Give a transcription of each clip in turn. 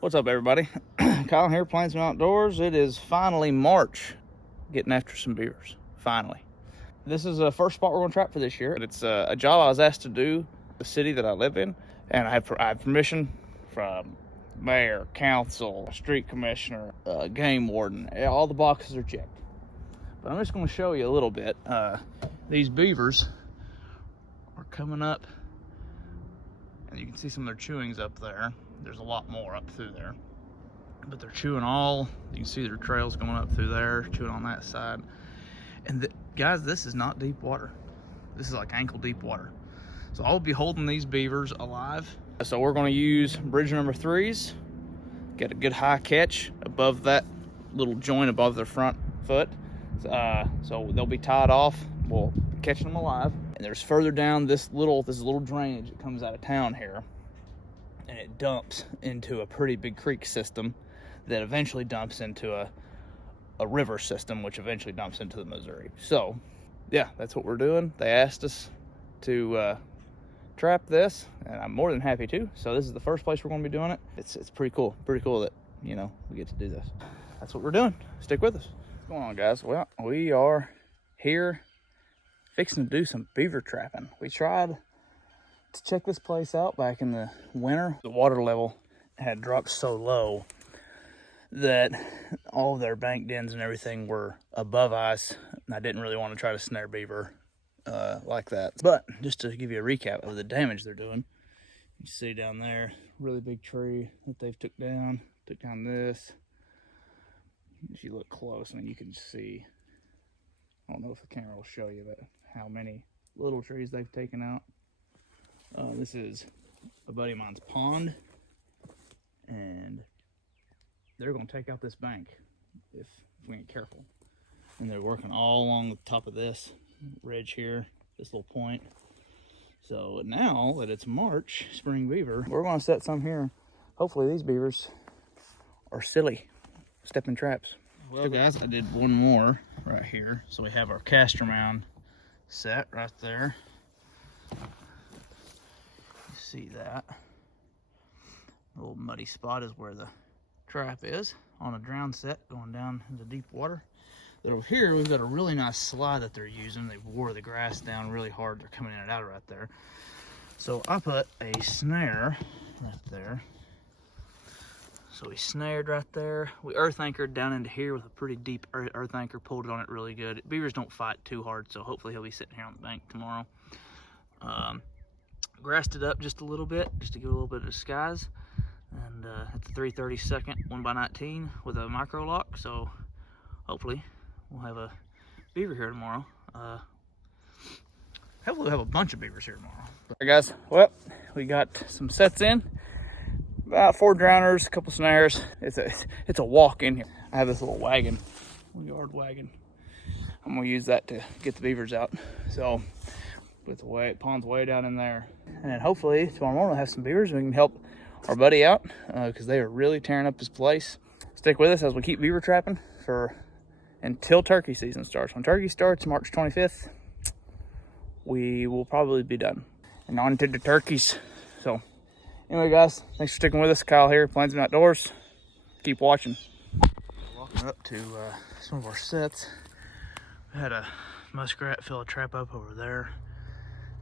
What's up, everybody? Kyle here, Plainsmen Outdoors. It is finally March, getting after some beavers. Finally. This is the first spot we're going to trap for this year. It's a job I was asked to do, the city that I live in, and I have permission from mayor, council, street commissioner, game warden. All the boxes are checked. But I'm just going to show you a little bit. These beavers are coming up, and you can see some of their chewings up there. There's a lot more up through there, but they're chewing all, you can see their trails going up through there, chewing on that side. And guys, this is not deep water. This is like ankle deep water. So I'll be holding these beavers alive. So we're going to use bridge number 3s, get a good high catch above that little joint above their front foot. So they'll be tied off. We'll be catching them alive. And there's further down this little drainage that comes out of town here, and it dumps into a pretty big creek system that eventually dumps into a river system, which eventually dumps into the Missouri. So yeah, that's what we're doing. They asked us to trap this, and I'm more than happy to. So this is the first place we're going to be doing it. It's pretty cool that, you know, we get to do this. That's what we're doing. Stick with us. What's going on, guys? Well, we are here fixing to do some beaver trapping. We tried to check this place out back in the winter. The water level had dropped so low that all of their bank dens and everything were above ice, and I didn't really want to try to snare beaver like that. But just to give you a recap of the damage they're doing, you see down there, really big tree that they've took down this. If you look close, and you can see, I don't know if the camera will show you, but how many little trees they've taken out. This is a buddy of mine's pond, and they're going to take out this bank if we ain't careful. And they're working all along the top of this ridge here, this little point. So now that it's March, spring beaver, we're going to set some here. Hopefully these beavers are silly, stepping traps. Well, guys, I did one more right here. So we have our caster mound set right there. See that a little muddy spot is where the trap is on a drown set going down into deep water. Then over here we've got a really nice slide that they're using. They wore the grass down really hard. They're coming in and out right there. So I put a snare right there. So we snared right there. We earth anchored down into here with a pretty deep earth anchor, pulled it on it really good. Beavers don't fight too hard, so hopefully he'll be sitting here on the bank tomorrow. Grassed it up just a little bit, just to give it a little bit of disguise. And it's a 3/32 1x19 with a micro lock, so hopefully we'll have a beaver here tomorrow. Hopefully we'll have a bunch of beavers here tomorrow. All right, guys, well, we got some sets in. About 4 drowners, a couple snares. It's a walk in here. I have this little wagon, yard wagon. I'm gonna use that to get the beavers out. So with the pond's way down in there, and then hopefully tomorrow morning we'll have some beavers and we can help our buddy out, because they are really tearing up his place. Stick with us as we keep beaver trapping until turkey season starts. When turkey starts March 25th, we will probably be done and on to the turkeys. So anyway, guys, thanks for sticking with us. Kyle here, Plainsmen Outdoors. Keep watching. Walking up to some of our sets. We had a muskrat fill a trap up over there,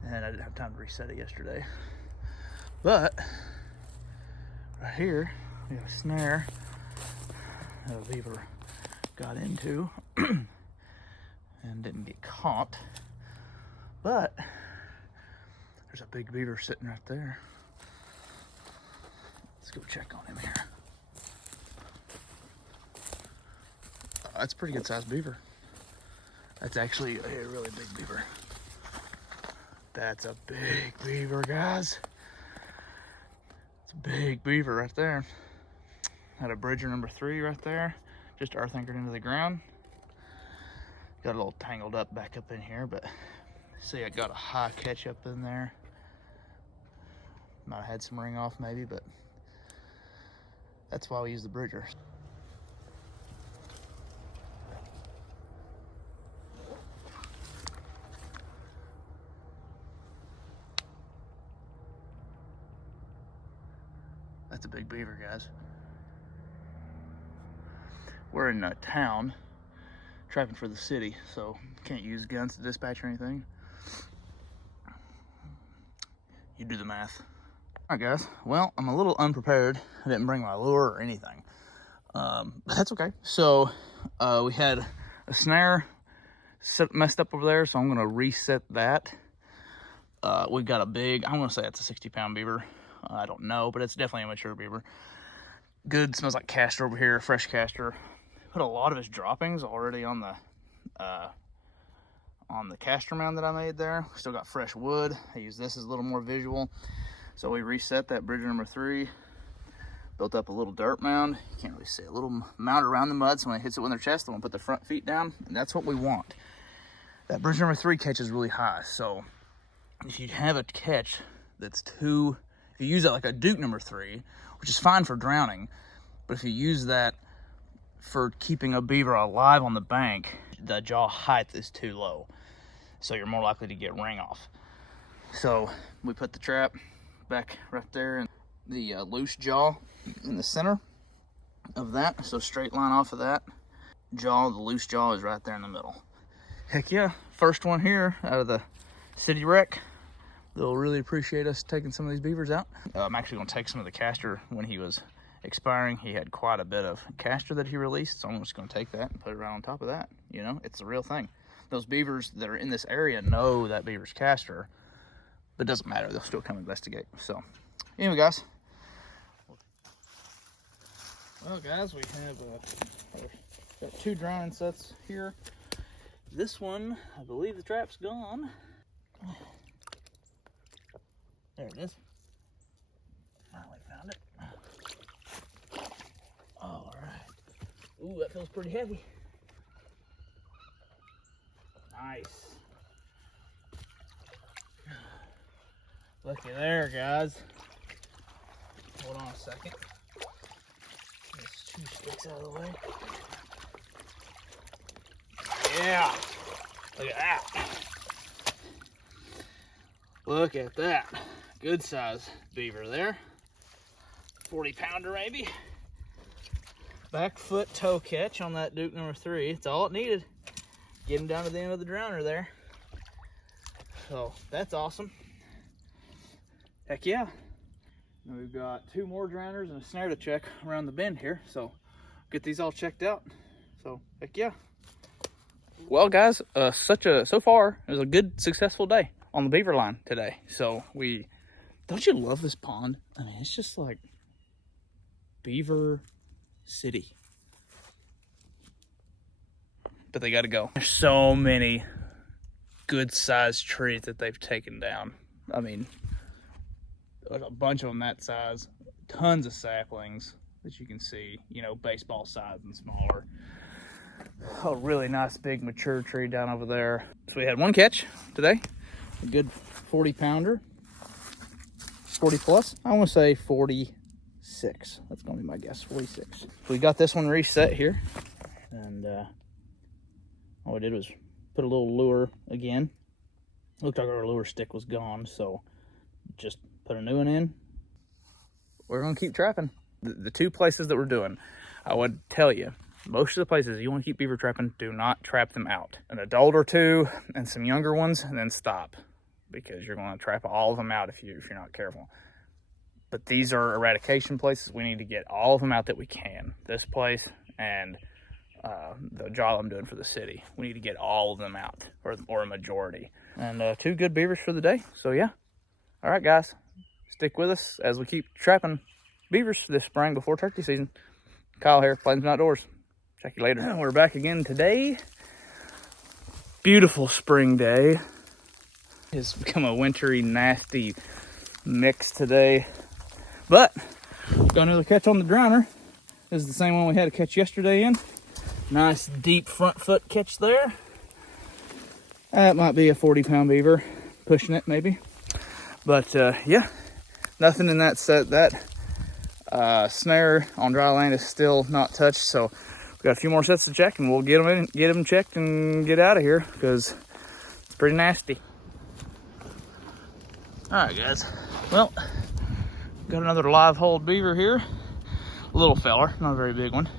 and I didn't have time to reset it yesterday. But right here, we have a snare that a beaver got into and didn't get caught. But there's a big beaver sitting right there. Let's go check on him here. That's a pretty good sized beaver. That's actually a really big beaver. That's a big beaver, guys. It's a big beaver right there. Had a bridger number 3 right there, just earth anchored into the ground. Got a little tangled up back up in here, but see, I got a high catch up in there. Might have had some ring off maybe, but that's why we use the bridger. That's a big beaver, guys. we're in a town trapping for the city, so can't use guns to dispatch or anything. You do the math. All right, guys. Well, I'm a little unprepared. I didn't bring my lure or anything. But that's okay. So we had a snare messed up over there, so I'm gonna reset that. We've got a big, I'm gonna say it's a 60-pound beaver. I don't know, but it's definitely a mature beaver. Good, smells like castor over here, fresh castor. Put a lot of his droppings already on the castor mound that I made there. Still got fresh wood. I use this as a little more visual. So we reset that bridge number 3. Built up a little dirt mound. You can't really see a little mound around the mud, so when it hits it with their chest, I'm gonna put the front feet down, and that's what we want. That bridge number 3 catch is really high, so if you have a catch that's too, if you use that like a Duke number 3, which is fine for drowning, but if you use that for keeping a beaver alive on the bank, the jaw height is too low, so you're more likely to get ring off. So we put the trap back right there, and the loose jaw in the center of that, so straight line off of that jaw, the loose jaw is right there in the middle. Heck yeah, first one here out of the city wreck. They'll really appreciate us taking some of these beavers out. I'm actually gonna take some of the castor when he was expiring. He had quite a bit of castor that he released, so I'm just gonna take that and put it right on top of that. You know, it's the real thing. Those beavers that are in this area know that beaver's castor, but it doesn't matter, they'll still come investigate. So anyway, guys. Well, guys, we have got 2 drowning sets here. This one, I believe the trap's gone. There it is. Finally found it. All right. Ooh, that feels pretty heavy. Nice. Looky there, guys. Hold on a second. There's 2 sticks out of the way. Yeah. Look at that. Look at that. Good size beaver there. 40-pounder maybe. Back foot toe catch on that Duke number 3. It's all it needed. Get him down to the end of the drowner there. So that's awesome. Heck yeah. And we've got 2 more drowners and a snare to check around the bend here. So get these all checked out. So heck yeah. Well, guys, so far it was a good, successful day on the beaver line today. So don't you love this pond? I mean, it's just like Beaver City. But they got to go. There's so many good-sized trees that they've taken down. I mean, there's a bunch of them that size. Tons of saplings that you can see, you know, baseball size and smaller. A really nice big mature tree down over there. So we had 1 catch today, a good 40-pounder, 40 plus. I want to say 46. That's going to be my guess, 46. So we got this one reset here, and all we did was put a little lure again. Looked like our lure stick was gone, so just put a new one in. We're going to keep trapping. The 2 places that we're doing, I would tell you, most of the places you want to keep beaver trapping, do not trap them out. An adult or 2 and some younger ones, and then stop, because you're going to trap all of them out if you're not careful. But these are eradication places. We need to get all of them out that we can. This place and the job I'm doing for the city, we need to get all of them out, or a majority. And 2 good beavers for the day. So yeah. All right, guys, stick with us as we keep trapping beavers this spring before turkey season. Kyle here, Plainsmen Outdoors. Check you later. We're back again today. Beautiful spring day. It's become a wintry, nasty mix today. But got another catch on the drowner. This is the same one we had a catch yesterday in. Nice deep front foot catch there. That might be a 40-pound beaver. Pushing it maybe. But yeah, nothing in that set. That snare on dry land is still not touched, so we've got a few more sets to check, and we'll get them checked and get out of here, because it's pretty nasty. All right, guys. Well, got another live hold beaver here. A little feller, not a very big one,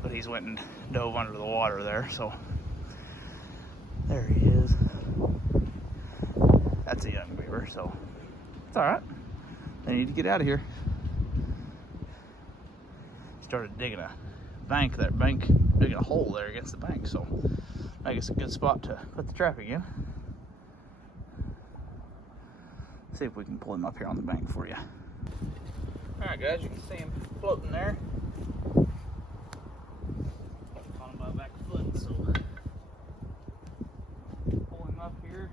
but he's went and dove under the water there, so there he is. That's a young beaver, so it's all right. They need to get out of here. Started digging a digging a hole there against the bank, so I guess a good spot to put the trap again. See if we can pull him up here on the bank for you. All right, guys, you can see him floating there. Caught him by the back foot, so pull him up here.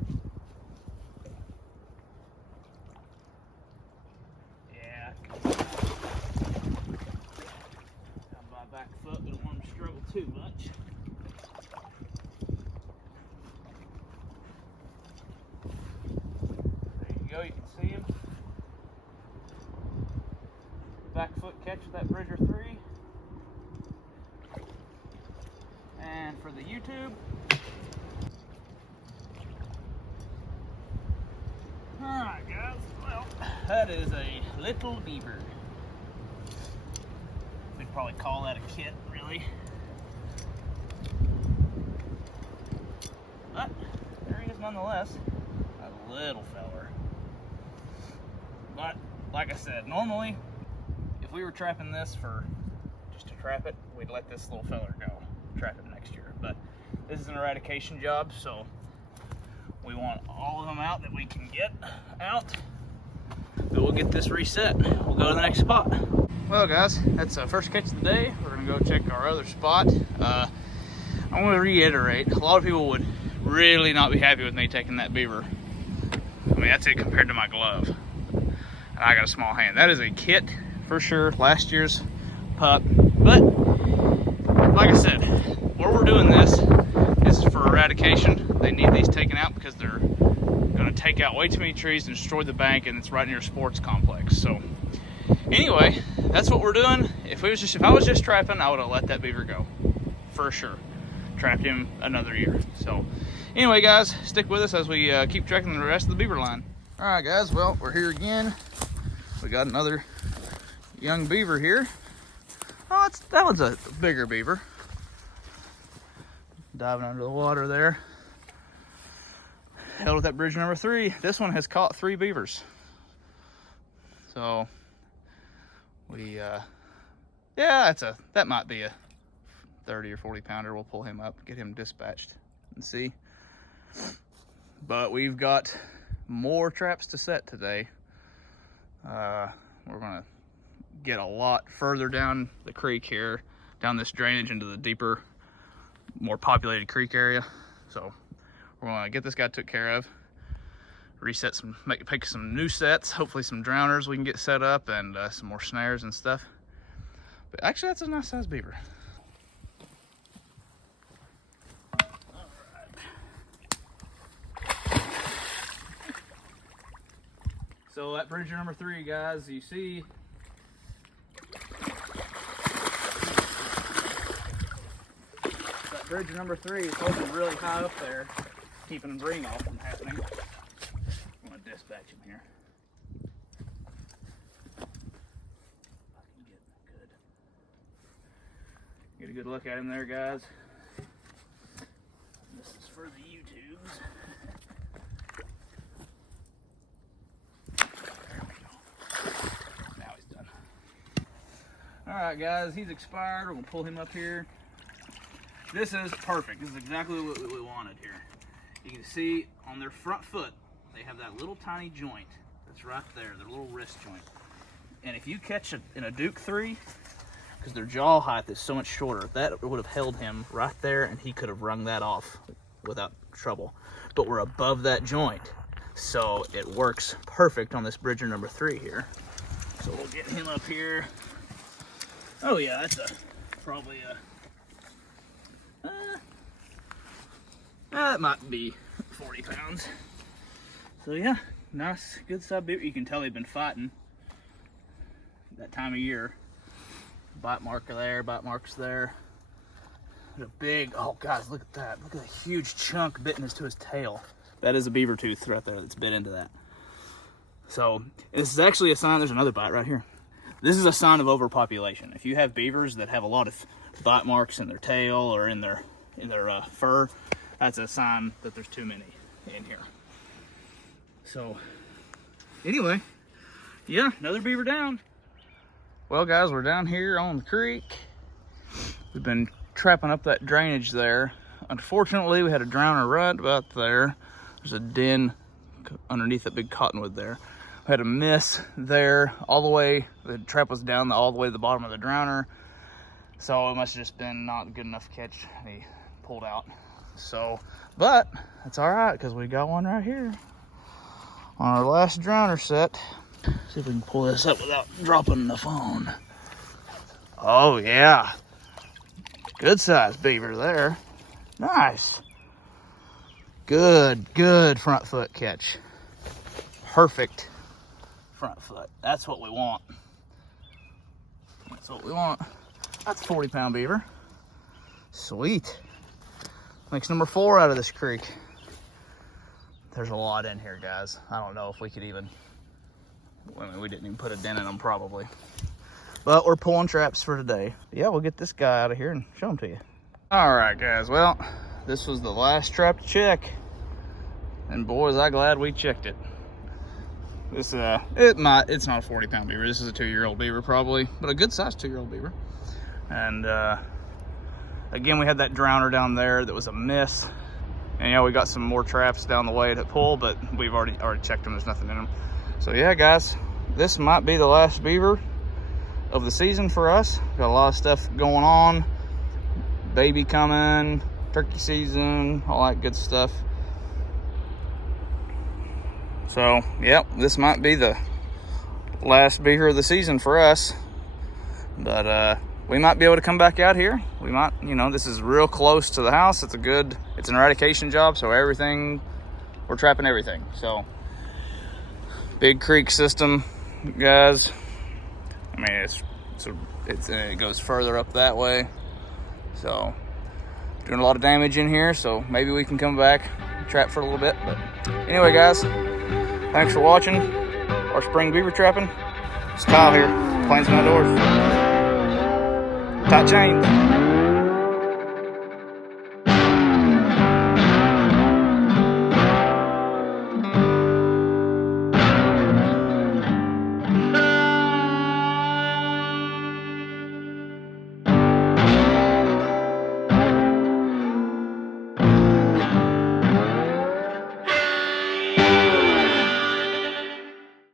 Yeah. Got him by the back foot. We don't want him to struggle too much. There you go. You can see him. Back foot catch with that Bridger 3. And for the YouTube, alright guys, well, that is a little beaver. We'd probably call that a kit, really. But there he is nonetheless, a little feller. But like I said, normally if we were trapping this for just to trap it, we'd let this little feller go, trap it next year. But this is an eradication job, so we want all of them out that we can get out. But we'll get this reset. We'll go to the next spot. Well guys, that's the first catch of the day. We're gonna go check our other spot. I want to reiterate, a lot of people would really not be happy with me taking that beaver. I mean, that's it compared to my glove. And I got a small hand. That is a kit for sure, last year's pup. But like I said, where we're doing this is for eradication. They need these taken out because they're going to take out way too many trees and destroy the bank, and it's right near a sports complex. So anyway, that's what we're doing. If I was just trapping, I would have let that beaver go for sure. Trapped him another year. So anyway guys, stick with us as we keep tracking the rest of the beaver line. All right guys, well, we're here again. We got another young beaver here. Oh, that one's a bigger beaver. Diving under the water there. Held with that Bridger number 3. This one has caught 3 beavers. So we yeah, that might be a 30 or 40 pounder. We'll pull him up, get him dispatched and see. But we've got more traps to set today. We're gonna get a lot further down the creek here, down this drainage into the deeper, more populated creek area. So we're gonna get this guy took care of, reset some, pick some new sets, hopefully some drowners we can get set up, and some more snares and stuff. But actually, that's a nice sized beaver. So that Bridger number 3, guys, you see that Bridger number 3 is holding really high up there, keeping the ring off from happening. I'm gonna dispatch him here. I can get a good look at him there, guys. This is for the YouTubes. Alright guys, he's expired. We're going to pull him up here. This is perfect. This is exactly what we wanted here. You can see on their front foot, they have that little tiny joint that's right there, their little wrist joint. And if you catch it in a Duke 3, because their jaw height is so much shorter, that would have held him right there and he could have wrung that off without trouble. But we're above that joint, so it works perfect on this Bridger number 3 here. So we'll get him up here. Oh yeah, that's probably a, that might be 40 pounds. So yeah, nice, good sub beaver. You can tell they've been fighting that time of year. Bite marker there, bite marks there. There's a big, oh guys, look at that. Look at that huge chunk bitten into his tail. That is a beaver tooth right there that's bit into that. So this is actually a sign, there's another bite right here. This is a sign of overpopulation. If you have beavers that have a lot of bite marks in their tail or in their fur, that's a sign that there's too many in here. So anyway, yeah, another beaver down. Well guys, we're down here on the creek. We've been trapping up that drainage there. Unfortunately, we had a drowner right about there. There's a den underneath that big cottonwood there. We had a miss there all the way. The trap was down all the way to the bottom of the drowner. So it must have just been not a good enough catch, and he pulled out. So, but that's all right, because we got one right here on our last drowner set. See if we can pull this up without dropping the phone. Oh yeah, good sized beaver there. Nice. Good front foot catch. Perfect front foot. That's what we want. That's what we want. That's a 40-pound beaver. Sweet. Makes number 4 out of this creek. There's a lot in here, guys. I don't know if we could even, I mean, we didn't even put a dent in them probably. But we're pulling traps for today. Yeah, we'll get this guy out of here and show him to you. All right, guys. Well, this was the last trap to check. And boy, was I glad we checked it. This, it's not a 40-pound beaver. This is a 2-year-old beaver probably, but a good sized 2-year-old beaver. And again, we had that drowner down there that was a miss. And yeah, we got some more traps down the way to pull, but we've already checked them. There's nothing in them. So yeah, guys, this might be the last beaver of the season for us. Got a lot of stuff going on. Baby coming, turkey season, all that good stuff. So, yep, this might be the last beaver of the season for us. But we might be able to come back out here. We might, you know, this is real close to the house. It's an eradication job, so we're trapping everything. So, big creek system, guys. I mean, it goes further up that way. So, doing a lot of damage in here, so maybe we can come back, trap for a little bit. But anyway, guys, thanks for watching our spring beaver trapping. It's Kyle here, Plainsmen Outdoors. Tight chains.